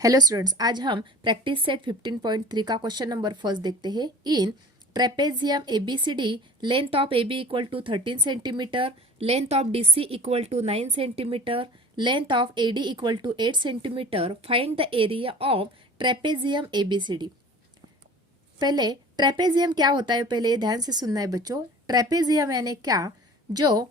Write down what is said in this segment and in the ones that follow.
Hello students, आज हम practice set 15.3 का क्वेश्चन नंबर फर्स्ट देखते हैं। In trapezium ABCD length of AB equal to 13 centimetre, length of DC equal to 9 centimetre, length of AD equal to 8 centimetre, find the area of trapezium ABCD. पहले trapezium क्या होता है, पहले ये ध्यान से सुनना है बच्चों। ट्रेपेजियम यानी क्या, जो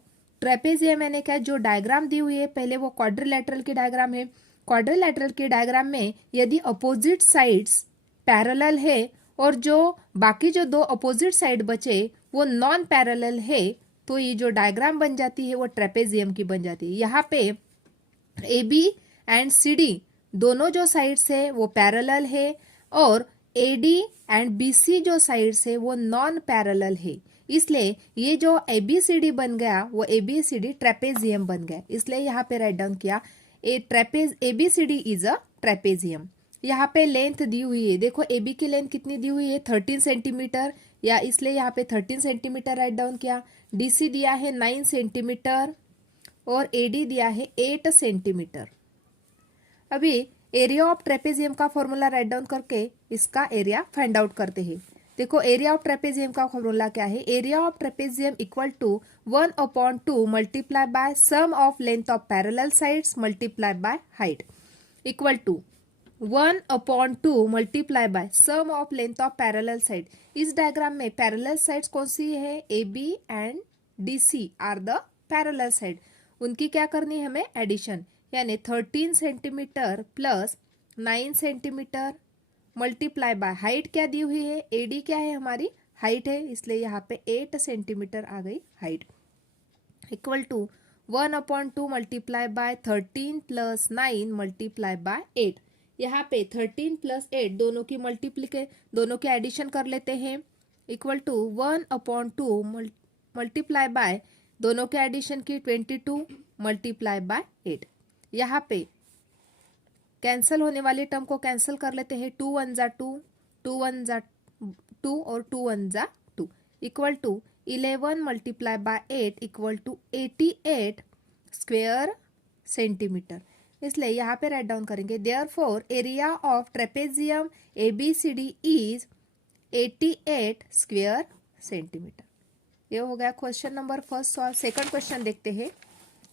डायग्राम दी हुई है पहले वो क्वाड्रिलेटरल की डायग्राम है। क्वाड्रिलेटरल के डायग्राम में यदि अपोजिट साइड्स पैरेलल है और जो बाकी जो दो अपोजिट साइड बचे वो नॉन पैरेलल है, तो ये जो डायग्राम बन जाती है वो ट्रेपेजियम की बन जाती है। यहाँ पे A B and C D दोनों जो साइड्स है वो पैरेलल है और A D and B C जो साइड्स है वो नॉन पैरेलल है। इसलिए ये जो ए बी सी डी बन गया वो A B C D trapezium बन गया। इसलिए यहाँ पे राइट डाउन किया A B C D is a trapezium. यहाँ पे लेंथ दी हुई है, देखो ए बी की लेंथ कितनी दी हुई है 13 सेंटीमीटर, या इसलिए यहाँ पे 13 सेंटीमीटर राइट डाउन किया। डी सी दिया है 9 सेंटीमीटर और एडी दिया है 8 सेंटीमीटर। अभी एरिया ऑफ ट्रेपेजियम का फॉर्मूला राइट डाउन करके इसका एरिया फाइंड आउट करते हैं। देखो एरिया ऑफ ट्रेपेजियम का फॉर्मूला क्या है, area of trapezium equal to 1/2 multiply by sum of length of parallel sides multiply by height equal to 1/2 multiply by sum of length of parallel side. इस diagram में parallel sides कौन सी है, A B and D C are the parallel side. उनकी क्या करनी है हमें, एडिशन, यानी 13 centimetre plus 9 centimetre multiply by height क्या दी हुई है, एडी क्या है हमारी हाइट है, इसलिए यहाँ पे 8 सेंटीमीटर आ गई height, equal to 1/2 multiply by 13 plus 9 multiply by 8। यहाँ पे 13 प्लस 8 दोनों के एडिशन कर लेते हैं, इक्वल टू 1/2 मल्टीप्लाई बाय दोनों के एडिशन की 22 मल्टीप्लाई बाय 8। यहाँ पे कैंसल होने वाली टर्म को कैंसल कर लेते हैं, 2 1 जा 2, 2 1 जा 2 और 2 1 जा 2, equal to 11 multiply by 8 equal to 88 square centimetre. इसलिए यहाँ पे राइट डाउन करेंगे, therefore area of trapezium ABCD is 88 square centimetre. ये हो गया question number first solve. Second question देखते हैं।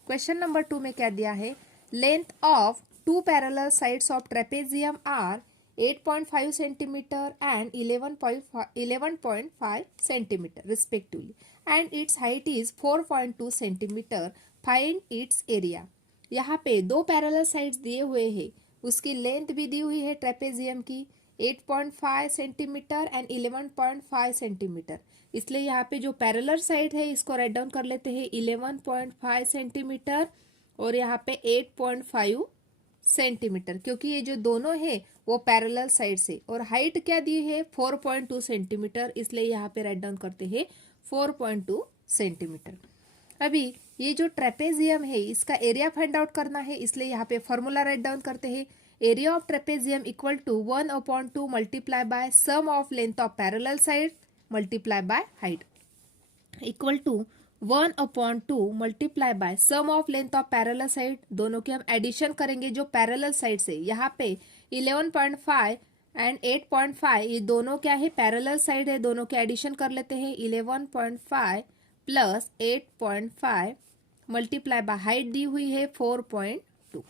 क्वेश्चन नंबर 2 में क्या दिया है, length of two parallel sides of trapezium are 8.5 centimeter and 11.5 centimeter respectively, and its height is 4.2 centimeter. Find its area। यहाँ पे दो पैरेलल साइड्स दिए हुए हैं, उसकी लेंथ भी दी हुई है ट्रेपेजियम की 8.5 सेंटीमीटर एंड 11.5 सेंटीमीटर। इसलिए यहाँ पे जो पैरेलल साइड है इसको राइट डाउन कर लेते हैं 11.5 सेंटीमीटर और यहाँ पे 8.5 सेंटीमीटर, क्योंकि ये जो दोनों है वो पैरेलल साइड से, और हाइट क्या दी है 4.2 सेंटीमीटर, इसलिए यहाँ पे राइट डाउन करते हैं 4.2 सेंटीमीटर। अभी ये जो ट्रेपेजियम है इसका एरिया फाइंड आउट करना है, इसलिए यहाँ पे फॉर्मूला राइट डाउन करते हैं, area of trapezium equal to 1/2 multiply by sum of length of parallel side multiply by height equal to 1/2 multiply by sum of length of parallel side. दोनों के हम एडिशन करेंगे जो पैरेलल साइड से, यहाँ पे 11.5 एंड 8.5 ये दोनों क्या है पैरेलल साइड है, दोनों के एडिशन कर लेते हैं 11.5 प्लस 8.5 मल्टीप्लाई बाय हाइट दी हुई है 4.2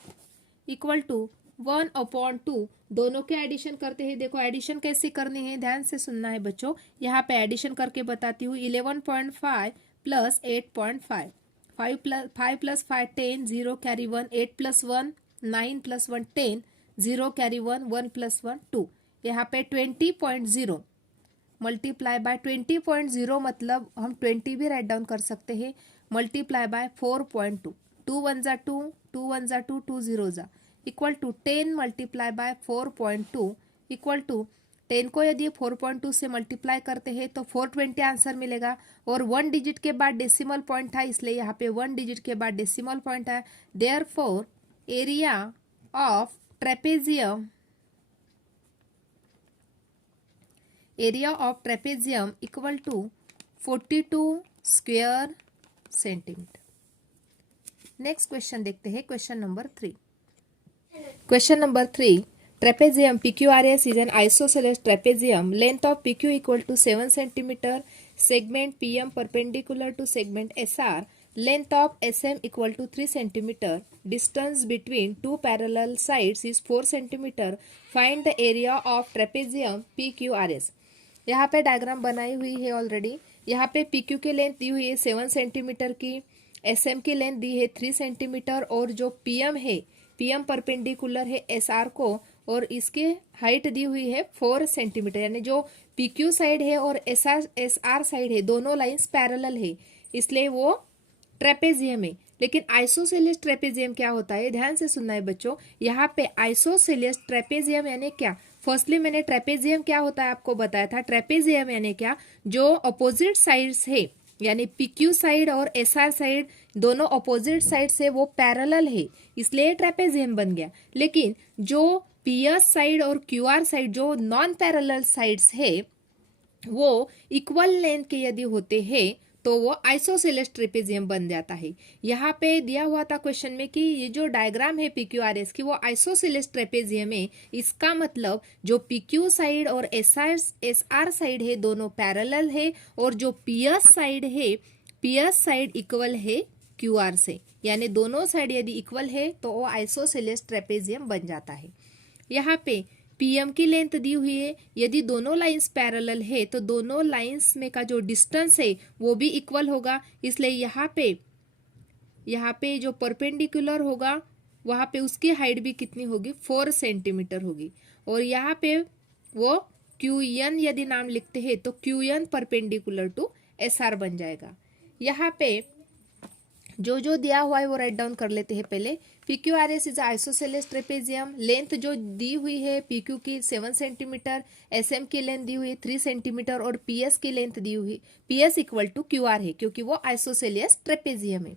इक्वल टू 1/2 दोनों के एडिशन करते हैं। देखो एडिशन कैसे करनी है, ध्यान से सुनना है बच्चों। यहाँ पे एडिशन करके बताती हूँ, 11.5 plus 8.5, 5 plus 5 10, 0 carry 1, 8 plus 1 9 plus 1 10, 0 carry 1, 1 plus 1 2। यहाँ पे 20.0 मल्टीप्लाई बाय 20.0 मतलब हम 20 भी राइट डाउन कर सकते हैं, मल्टीप्लाई बाय 4.2, 2 1 जा 2, 2 1 जा 2, 2 0 जा equal to 10 multiply by 4.2 equal to 10 को यदि 4.2 से मल्टीप्लाई करते हैं तो 420 आंसर मिलेगा, और 1 डिजिट के बाद डेसिमल पॉइंट था इसलिए यहाँ पे 1 डिजिट के बाद डेसिमल पॉइंट है। Therefore area of trapezium equal to 42 square centimetre. Next question देखते हैं, question number 3। Question number 3, trapezium PQRS is an isosceles trapezium. Length of PQ equal to 7 centimeter. Segment PM perpendicular to segment SR. Length of SM equal to 3 centimeter. Distance between two parallel sides is 4 centimeter. Find the area of trapezium PQRS. यहाँ पे diagram बनाई हुई है already. यहाँ पे PQ की length दी हुई है 7 सेंटीमीटर की, SM की लेंथ दी है 3 सेंटीमीटर और जो PM है, PM परपेंडिकुलर है SR को और इसके हाइट दी हुई है 4 सेंटीमीटर। यानी जो PQ साइड है और SR साइड है दोनों लाइंस पैरेलल है, इसलिए वो ट्रेपेजियम है। लेकिन आइसोसेलेस ट्रेपेजियम क्या होता है, ध्यान से सुनना है बच्चों। यहाँ पे आइसोसेलेस ट्रेपेजियम यानी क्या, फर्स्टली मैंने ट्रेपेजियम क्या होता है आपको बताया था। ट्रेपेजियम यानी क्या, जो अपोजिट साइड्स है यानी PQ साइड और SR साइड दोनों अपोजिट साइड से वो पैरेलल है, इसलिए ट्रेपेजियम बन गया। लेकिन जो PS साइड और QR साइड जो नॉन पैरेलल साइड्स है वो इक्वल लेंथ के यदि होते हैं तो वो आइसोसेलेस ट्रेपेजियम बन जाता है। यहाँ पे दिया हुआ था क्वेश्चन में कि ये जो डायग्राम है PQRS की वो आइसोसेलेस ट्रेपेजियम है। इसका मतलब जो PQ साइड और SR साइड है दोनों पैरेलल है और जो PS साइड है, PS साइड इक्वल है QR से, यानी दोनों साइड यदि इक्वल है तो वो आइसोसेलेस ट्रेपेजियम बन जाता है। यहाँ पे PM की लेंथ दी हुई है, यदि दोनों लाइंस पैरेलल है तो दोनों लाइंस में का जो डिस्टेंस है वो भी इक्वल होगा, इसलिए यहाँ पे जो परपेंडिकुलर होगा वहाँ पे उसकी हाइट भी कितनी होगी, 4 सेंटीमीटर होगी। और यहाँ पे वो QN यदि नाम लिखते हैं तो QN परपेंडिकुलर टू SR बन जाएगा। यहाँ पे जो दिया हुआ है वो राइट डाउन कर लेते हैं पहले। PQRS is isosceles trapezium. Length जो दी हुई है PQ की 7 सेंटीमीटर, SM की लेंथ दी हुई है 3 सेंटीमीटर और PS की लेंथ दी हुई, PS इक्वल टू QR है क्योंकि वो आइसोसेलेस ट्रेपेजियम है।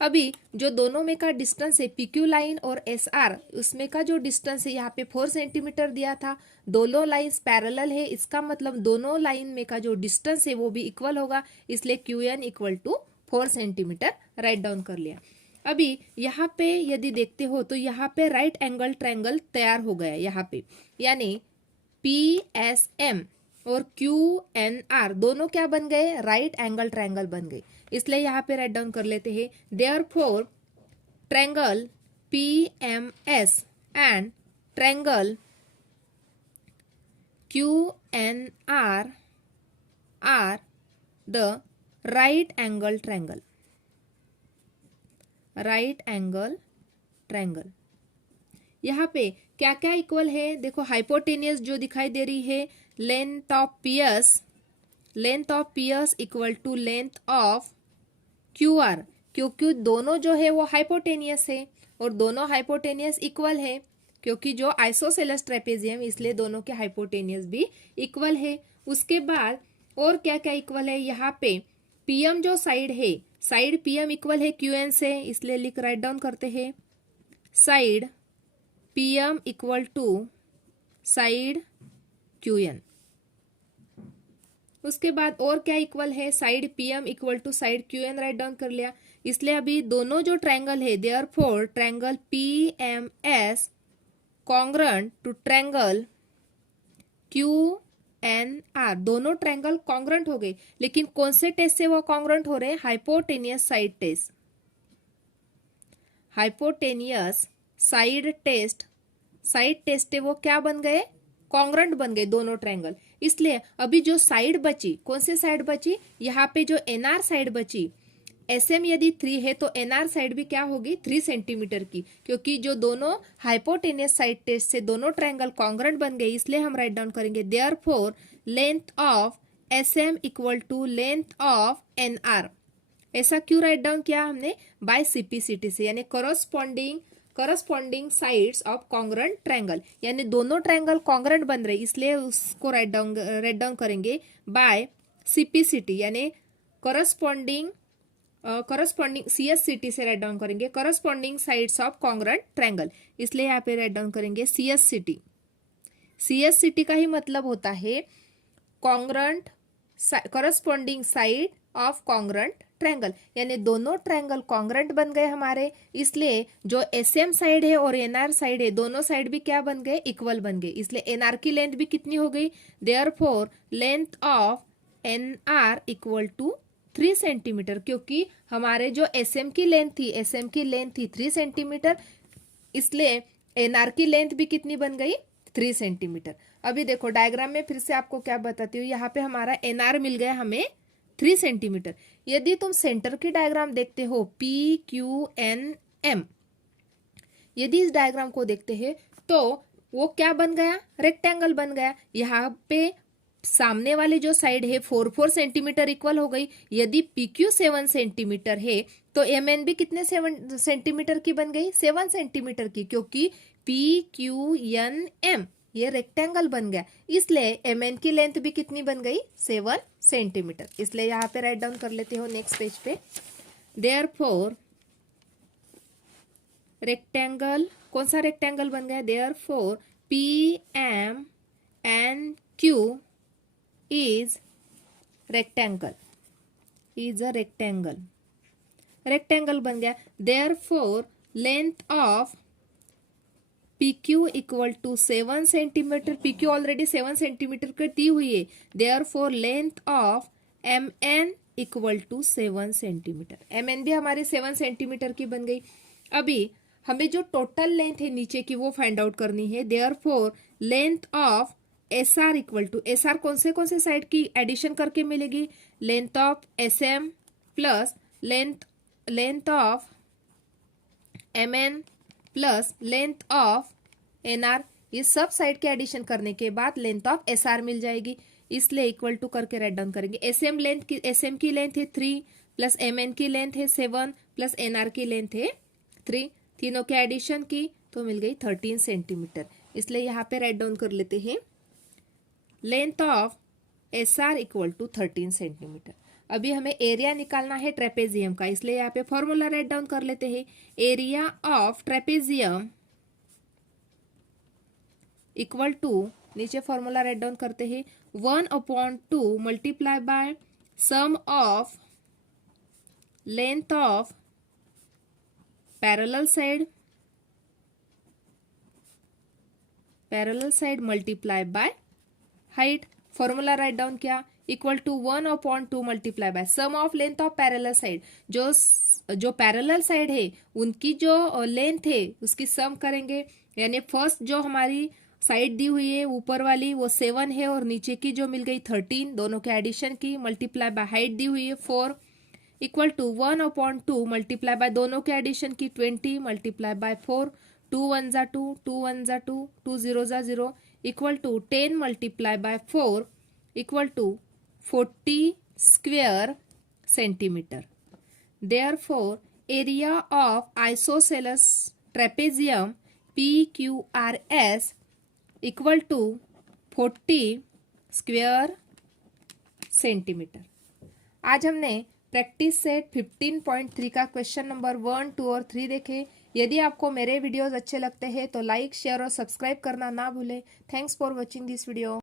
अभी जो दोनों में का डिस्टेंस है PQ लाइन और SR, उसमें का जो डिस्टेंस है यहाँ पे 4 सेंटीमीटर दिया था। दोनों लाइंस पैरेलल है, इसका मतलब दोनों लाइन में का जो डिस्टेंस है वो भी इक्वल होगा, इसलिए QN equal to 4 centimetre write down कर लिया। अभी यहाँ पे यदि देखते हो तो यहाँ पे राइट एंगल ट्रायंगल तैयार हो गया यहाँ पे, यानी PSM और QNR दोनों क्या बन गए, राइट एंगल ट्रायंगल बन गए। इसलिए यहाँ पे राइट डाउन कर लेते हैं। Therefore triangle PMS and triangle QNR are the right angle triangle. Right angle triangle यहाँ पे क्या क्या इक्वल है, देखो हाइपोटेनियस जो दिखाई दे रही है, length of PS equal to length of QR, क्योंकि दोनों जो है वो हाइपोटेनियस है और दोनों हाइपोटेनियस इक्वल है क्योंकि जो आइसोसेलेस ट्रेपेजियम, इसलिए दोनों के हाइपोटेनियस भी इक्वल है। उसके बाद और क्या क्या इक्वल है, यहाँ पे PM जो साइड है, साइड PM इक्वल है QN से, इसलिए लिख राइट डाउन करते हैं side PM equal to side QN। उसके बाद और क्या इक्वल है, side PM equal to side QN write down कर लिया। इसलिए अभी दोनों जो ट्रायंगल है, therefore triangle PMS congruent to triangle QNR, दोनों ट्रायंगल कॉन्ग्रुएंट हो गए। लेकिन कौन से टेस्ट से वो कॉन्ग्रुएंट हो रहे हैं, hypotenuse side test. Hypotenuse side test है वो क्या बन गए, कॉन्ग्रुएंट बन गए दोनों ट्रायंगल। इसलिए अभी जो साइड बची, कौन से साइड बची, यहाँ पे जो NR साइड बची, SM यदि 3 है तो NR साइड भी क्या होगी, 3 सेंटीमीटर की, क्योंकि जो दोनों हाइपोटेनियस साइड टेस्ट से दोनों ट्रायंगल कॉन्ग्रुएंट बन गए, इसलिए हम राइट डाउन करेंगे therefore length of SM equal to length of NR। ऐसा क्यों राइट डाउन किया हमने, बाय CPCT से, यानी corresponding sides of congruent triangle, यानी दोनों ट्रायंगल कॉन्ग्रुएंट बन रहे, इसलिए उसको राइट डाउन करेंगे बाय CPCT, यानी करस्पॉन्डिंग CSCT से राइट डाउन करेंगे, corresponding sides of congruent triangle, इसलिए यहाँ पे राइट डाउन करेंगे CSCT। CSCT का ही मतलब होता है congruent corresponding side of congruent triangle, यानी दोनों ट्रायंगल कॉन्ग्रेंट बन गए हमारे, इसलिए जो एसएम साइड है और एनआर साइड है दोनों साइड भी क्या बन गए, इक्वल बन गए, इसलिए एनआर की लेंथ भी कितनी हो गई, therefore length of NR equal to 3 centimetre, क्योंकि हमारे जो एसएम की लेंथ थी 3 सेंटीमीटर, इसलिए एनआर की लेंथ भी कितनी बन गई, 3 सेंटीमीटर। अभी देखो डायग्राम में फिर से आपको क्या बताती हूँ, यहाँ पे हमारा एनआर मिल गया हमें 3 सेंटीमीटर। यदि तुम सेंटर की डायग्राम देखते हो PQNM, यदि इस डायग्राम को देखते हैं तो वो क्या बन गया, रेक्टेंगल बन गया। यहाँ पे सामने वाली जो साइड है 4 सेंटीमीटर इक्वल हो गई। यदि PQ 7 सेंटीमीटर है तो MN भी कितने 7 सेंटीमीटर की बन गई, 7 सेंटीमीटर की, क्योंकि PQNM ये रेक्टेंगल बन गया, इसलिए MN की लेंथ भी कितनी बन गई, 7 सेंटीमीटर। इसलिए यहाँ पे राइट डाउन कर लेते हो नेक्स्ट पेज पे, देयरफॉर रेक्टेंगल, कौन सा रेक्टेंगल बन गया, therefore PMNQ is rectangle, is a rectangle, rectangle बन गया। therefore length of PQ equal to 7 centimetre, PQ already 7 centimetre की दी हुई है, therefore length of MN equal to 7 centimetre, MN भी हमारी 7 सेंटीमीटर की बन गई। अभी हमें जो टोटल लेंथ है नीचे की वो फाइंड आउट करनी है, therefore length of SR equal to, SR कौन से साइड की एडिशन करके मिलेगी, length of SM plus length of MN plus length of NR, ये सब साइड के एडिशन करने के बाद लेंथ ऑफ SR मिल जाएगी, इसलिए इक्वल टू करके राइट डाउन करेंगे। SM की लेंथ है 3 प्लस MN की लेंथ है 7 प्लस NR की लेंथ है 3, तीनों के एडिशन की तो मिल गई 13 सेंटीमीटर, इसलिए यहाँ पे राइट डाउन कर लेते हैं length of SR equal to 13 centimetre. अभी हमें एरिया निकालना है ट्रेपेजियम का, इसलिए यहाँ पे फॉर्मूला राइट डाउन कर लेते हैं, area of trapezium equal to, नीचे फॉर्मूला राइट डाउन करते हैं 1/2 multiply by sum of length of parallel side multiply by height. Formula right down किया, equal to 1/2 multiply by sum of length of parallel side, जो parallel side है उनकी जो length है उसकी सम करेंगे, यानी फर्स्ट जो हमारी साइड दी हुई है ऊपर वाली वो 7 है और नीचे की जो मिल गई 13, दोनों के एडिशन की मल्टीप्लाई बाय हाइट दी हुई है 4, इक्वल टू 1/2 मल्टीप्लाई बाय दोनों के एडिशन की 20 मल्टीप्लाई बाय 4, 2 1 जा 2, 2 1 जा 2, 2 0 जा 0, equal to 10 multiply by 4 equal to 40 square centimetre. Therefore area of isosceles trapezium PQRS equal to 40 square centimetre. आज हमने प्रैक्टिस सेट 15.3 का क्वेश्चन नंबर 1, 2 और 3 देखे। यदि आपको मेरे वीडियोस अच्छे लगते हैं तो लाइक, शेयर और सब्सक्राइब करना ना भूलें। Thanks for watching this video.